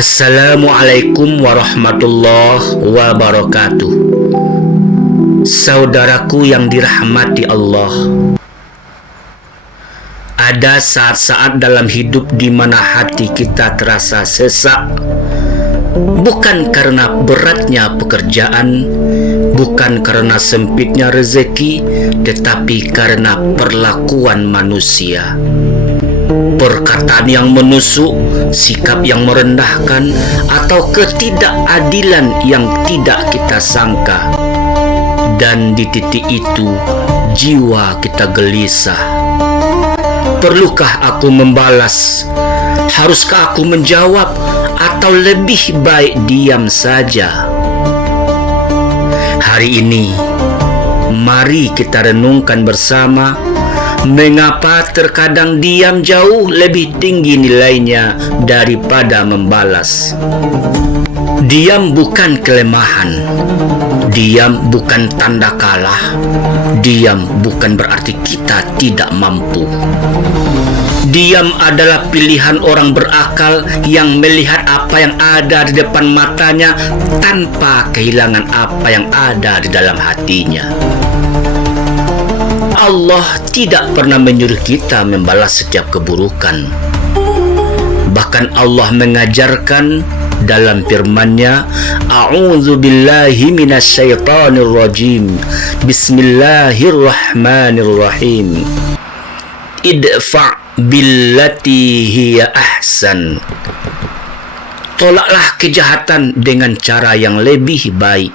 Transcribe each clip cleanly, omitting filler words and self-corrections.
Assalamualaikum warahmatullahi wabarakatuh. Saudaraku yang dirahmati Allah, ada saat-saat dalam hidup di mana hati kita terasa sesak, bukan karena beratnya pekerjaan, bukan karena sempitnya rezeki, tetapi karena perlakuan manusia. Perkataan yang menusuk, sikap yang merendahkan, atau ketidakadilan yang tidak kita sangka. Dan di titik itu, jiwa kita gelisah. Perlukah aku membalas? Haruskah aku menjawab? Atau lebih baik diam saja? Hari ini, mari kita renungkan bersama, mengapa terkadang diam jauh lebih tinggi nilainya daripada membalas. Diam bukan kelemahan, diam bukan tanda kalah, diam bukan berarti kita tidak mampu. Diam adalah pilihan orang berakal yang melihat apa yang ada di depan matanya tanpa kehilangan apa yang ada di dalam hatinya. Allah tidak pernah menyuruh kita membalas setiap keburukan. Bahkan Allah mengajarkan dalam firman-Nya, A'udzu billahi minasyaitonir rajim. Bismillahirrahmanirrahim. Idfa' billati hiya ahsan. Tolaklah kejahatan dengan cara yang lebih baik.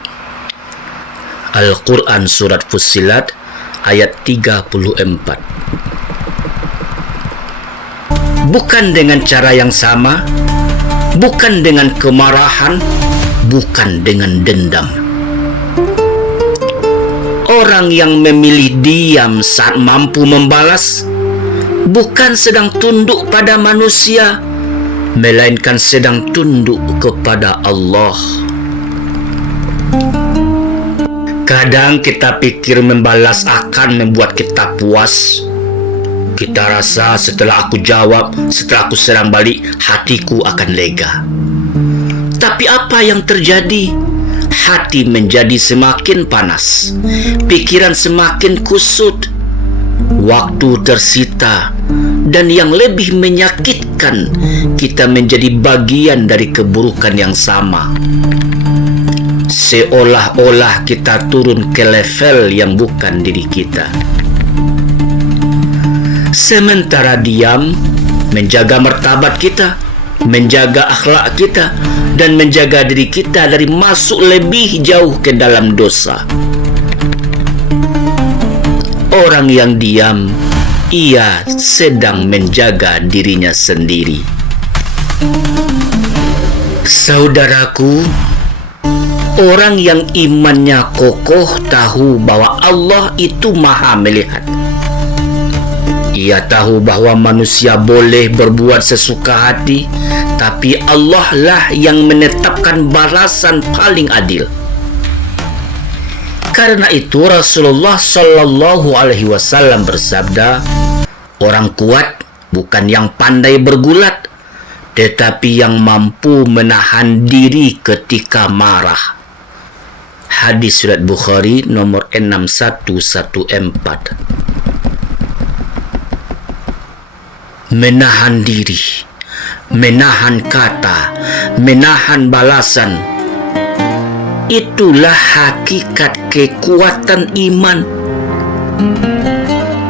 Al-Quran Surat Fussilat ayat 34. Bukan dengan cara yang sama, bukan dengan kemarahan, bukan dengan dendam. Orang yang memilih diam saat mampu membalas bukan sedang tunduk pada manusia, melainkan sedang tunduk kepada Allah. Kadang kita pikir membalas akan membuat kita puas. Kita rasa setelah aku jawab, setelah aku serang balik, hatiku akan lega. Tapi apa yang terjadi? Hati menjadi semakin panas, pikiran semakin kusut, waktu tersita, dan yang lebih menyakitkan, kita menjadi bagian dari keburukan yang sama. Seolah-olah kita turun ke level yang bukan diri kita. Sementara diam, menjaga martabat kita, menjaga akhlak kita, dan menjaga diri kita dari masuk lebih jauh ke dalam dosa. Orang yang diam, ia sedang menjaga dirinya sendiri. Saudaraku, orang yang imannya kokoh tahu bahwa Allah itu maha melihat. Ia tahu bahwa manusia boleh berbuat sesuka hati, tapi Allah lah yang menetapkan balasan paling adil. Karena itu Rasulullah Shallallahu Alaihi Wasallam bersabda, orang kuat bukan yang pandai bergulat, tetapi yang mampu menahan diri ketika marah. Hadis Surat Bukhari nomor 6114. Menahan diri, menahan kata, menahan balasan, itulah hakikat kekuatan iman.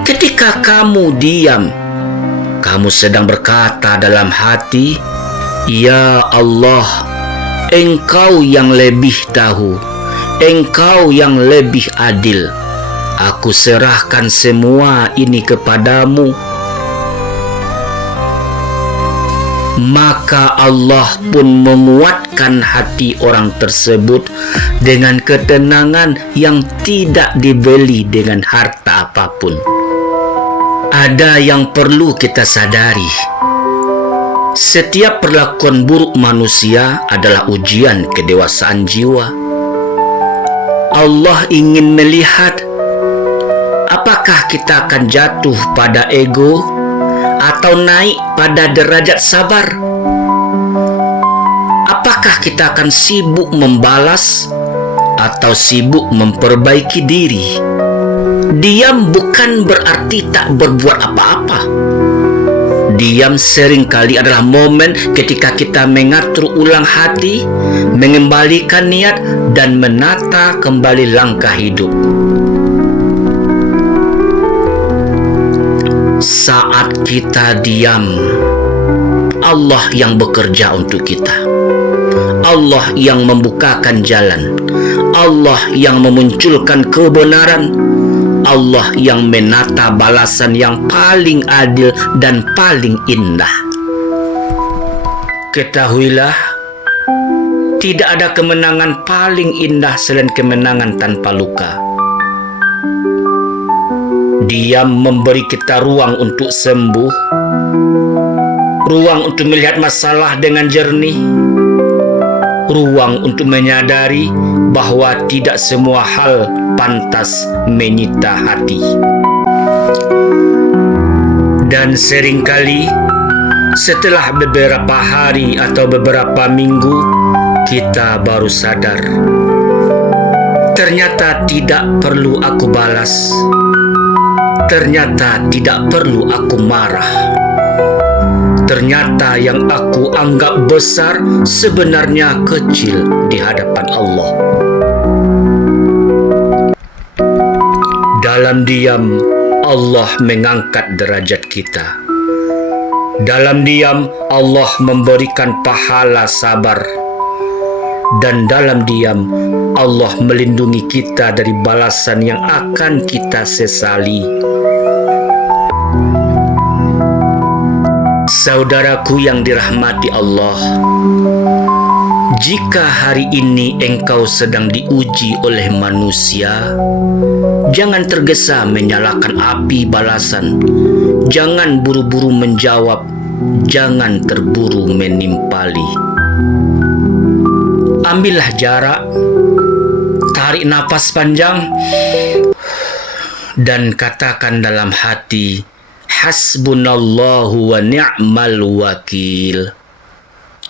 Ketika kamu diam, kamu sedang berkata dalam hati, "Ya Allah, Engkau yang lebih tahu, Engkau yang lebih adil. Aku serahkan semua ini kepadamu." Maka Allah pun menguatkan hati orang tersebut dengan ketenangan yang tidak dibeli dengan harta apapun. Ada yang perlu kita sadari. Setiap perlakuan buruk manusia adalah ujian kedewasaan jiwa. Allah ingin melihat apakah kita akan jatuh pada ego atau naik pada derajat sabar. Apakah kita akan sibuk membalas atau sibuk memperbaiki diri? Diam bukan berarti tak berbuat apa-apa. Diam seringkali adalah momen ketika kita mengatur ulang hati, mengembalikan niat, dan menata kembali langkah hidup. Saat kita diam, Allah yang bekerja untuk kita. Allah yang membukakan jalan. Allah yang memunculkan kebenaran. Allah yang menata balasan yang paling adil dan paling indah. Ketahuilah, tidak ada kemenangan paling indah selain kemenangan tanpa luka. Dia memberi kita ruang untuk sembuh, ruang untuk melihat masalah dengan jernih, ruang untuk menyadari bahwa tidak semua hal pantas menyita hati. Dan seringkali setelah beberapa hari atau beberapa minggu, kita baru sadar, ternyata tidak perlu aku balas, ternyata tidak perlu aku marah. Ternyata yang aku anggap besar sebenarnya kecil di hadapan Allah. Dalam diam, Allah mengangkat derajat kita. Dalam diam, Allah memberikan pahala sabar. Dan dalam diam, Allah melindungi kita dari balasan yang akan kita sesali. Saudaraku yang dirahmati Allah, jika hari ini engkau sedang diuji oleh manusia, jangan tergesa menyalakan api balasan. Jangan buru-buru menjawab, jangan terburu menimpali. Ambillah jarak, tarik napas panjang, dan katakan dalam hati, Hasbunallahu wa ni'mal wakil.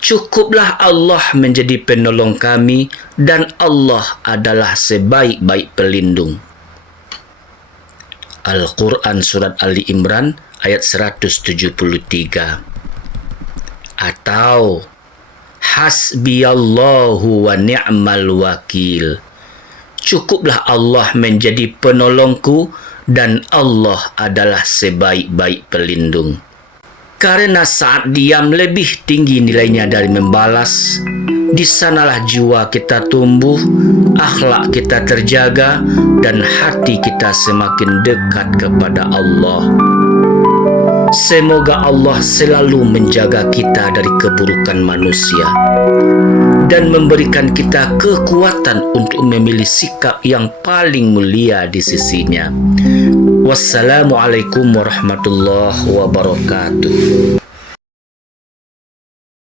Cukuplah Allah menjadi penolong kami, dan Allah adalah sebaik-baik pelindung. Al-Quran Surat Ali Imran ayat 173. Atau Hasbiyallahu wa ni'mal wakil. Cukuplah Allah menjadi penolongku, dan Allah adalah sebaik-baik pelindung. Karena saat diam lebih tinggi nilainya dari membalas, di sanalah jiwa kita tumbuh, akhlak kita terjaga, dan hati kita semakin dekat kepada Allah. Semoga Allah selalu menjaga kita dari keburukan manusia dan memberikan kita kekuatan untuk memilih sikap yang paling mulia di sisinya. Wassalamualaikum warahmatullahi wabarakatuh.